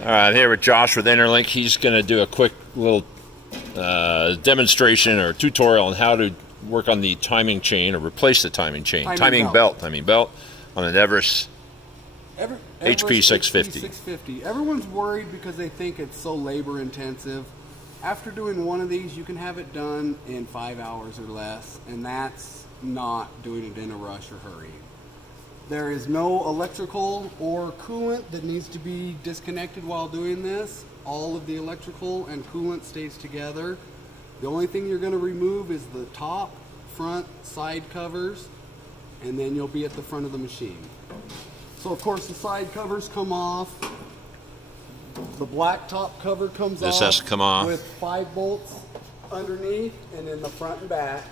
All right, I'm here with Josh with Interlink. He's going to do a quick little demonstration or tutorial on how to work on the timing chain or replace the timing chain. Timing belt on an Everest HP 650. Everyone's worried because they think it's so labor intensive. After doing one of these, you can have it done in 5 hours or less, and that's not doing it in a rush or hurry. There is no electrical or coolant that needs to be disconnected while doing this. All of the electrical and coolant stays together. The only thing you're going to remove is the top, front, side covers, and then you'll be at the front of the machine. So of course the side covers come off. The black top cover comes off. This has to come off with 5 bolts underneath and in the front and back.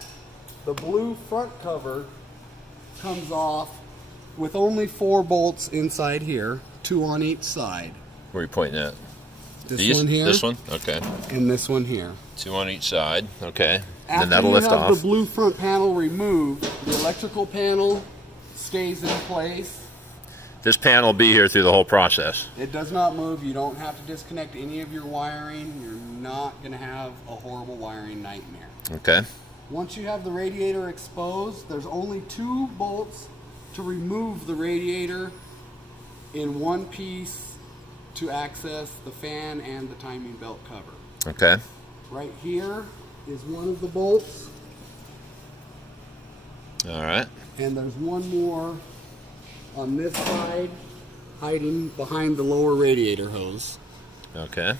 The blue front cover comes off with only 4 bolts inside here, 2 on each side. Where are you pointing at? This one here. This one? Okay. And this one here. 2 on each side. Okay. After then that'll lift off. After you have the blue front panel removed, the electrical panel stays in place. This panel will be here through the whole process. It does not move. You don't have to disconnect any of your wiring. You're not going to have a horrible wiring nightmare. Okay. Once you have the radiator exposed, there's only 2 bolts to remove the radiator in one piece to access the fan and the timing belt cover. Okay. Right here is one of the bolts. All right. And there's one more on this side hiding behind the lower radiator hose. Okay.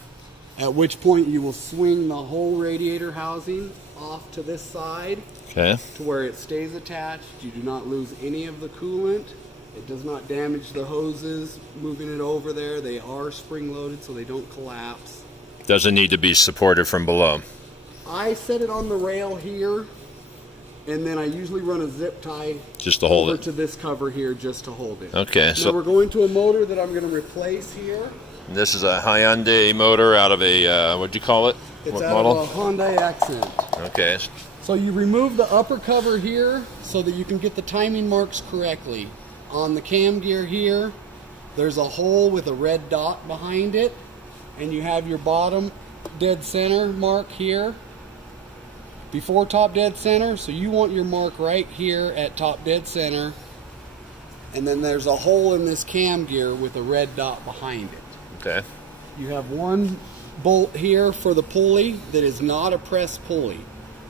At which point you will swing the whole radiator housing off to this side. Okay. To where it stays attached. You do not lose any of the coolant. It does not damage the hoses moving it over there. They are spring loaded so they don't collapse. Doesn't need to be supported from below. I set it on the rail here, and then I usually run a zip tie just to hold it to this cover here just to hold it. Okay. So we're going to a motor that I'm going to replace here. This is a Hyundai motor out of a what'd you call it? It's what out model? of a Hyundai Accent. Okay. So you remove the upper cover here so that you can get the timing marks correctly. On the cam gear here, there's a hole with a red dot behind it, and you have your bottom dead center mark here before top dead center. So you want your mark right here at top dead center, and then there's a hole in this cam gear with a red dot behind it. Okay. You have one bolt here for the pulley that is not a press pulley.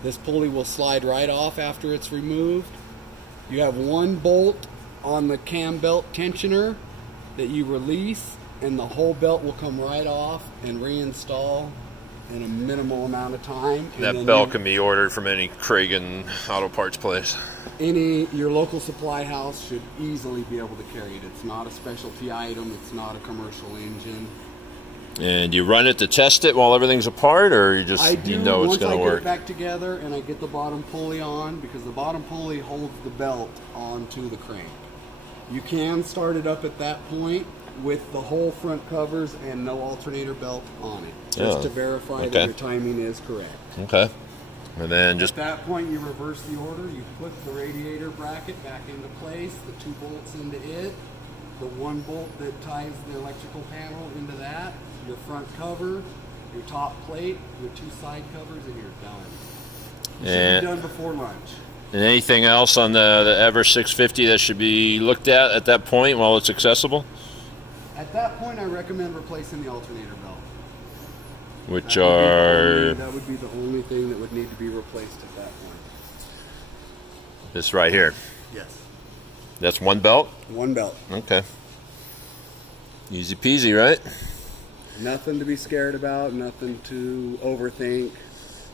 This pulley will slide right off after it's removed. You have one bolt on the cam belt tensioner that you release, and the whole belt will come right off and reinstall in a minimal amount of time. That belt can be ordered from any Kragen auto parts place. Your local supply house should easily be able to carry it. It's not a specialty item. It's not a commercial engine. And you run it to test it while everything's apart, or you just you know it's going to work? Once I get it back together and I get the bottom pulley on, because the bottom pulley holds the belt onto the crank. You can start it up at that point with the whole front covers and no alternator belt on it, just to verify that your timing is correct. Okay. And then just at that point you reverse the order. You put the radiator bracket back into place, the 2 bolts into it, the 1 bolt that ties the electrical panel into that, your front cover, your top plate, your 2 side covers, and you're done. You should be done before lunch. And anything else on the Everest 650 that should be looked at that point while it's accessible? At that point, I recommend replacing the alternator belt. That would be the only thing that would need to be replaced at that point. This right here? Yes. That's 1 belt? 1 belt. Okay. Easy peasy, right? Nothing to be scared about, nothing to overthink.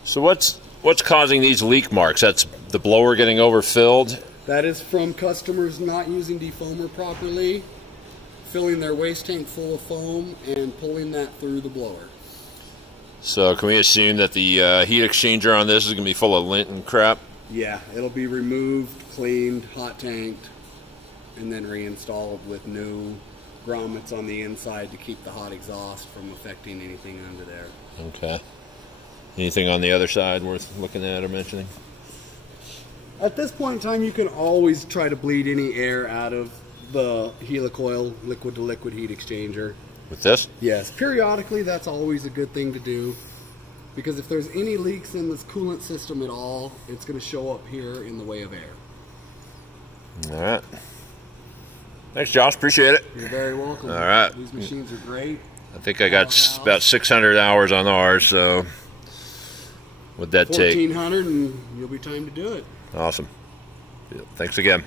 So what's causing these leak marks? That's the blower getting overfilled? That is from customers not using defoamer properly, filling their waste tank full of foam and pulling that through the blower. So can we assume that the heat exchanger on this is going to be full of lint and crap? Yeah, it'll be removed, cleaned, hot tanked, and then reinstalled with new grommets on the inside to keep the hot exhaust from affecting anything under there. Okay. Anything on the other side worth looking at or mentioning? At this point in time, you can always try to bleed any air out of the helicoil liquid-to-liquid heat exchanger. With this? Yes. Periodically, that's always a good thing to do. Because if there's any leaks in this coolant system at all, it's going to show up here in the way of air. All right. Thanks, Josh. Appreciate it. You're very welcome. All right. These machines are great. I think I got about 600 hours on ours, so what'd that take? 1,400 and you'll be time to do it. Awesome. Thanks again.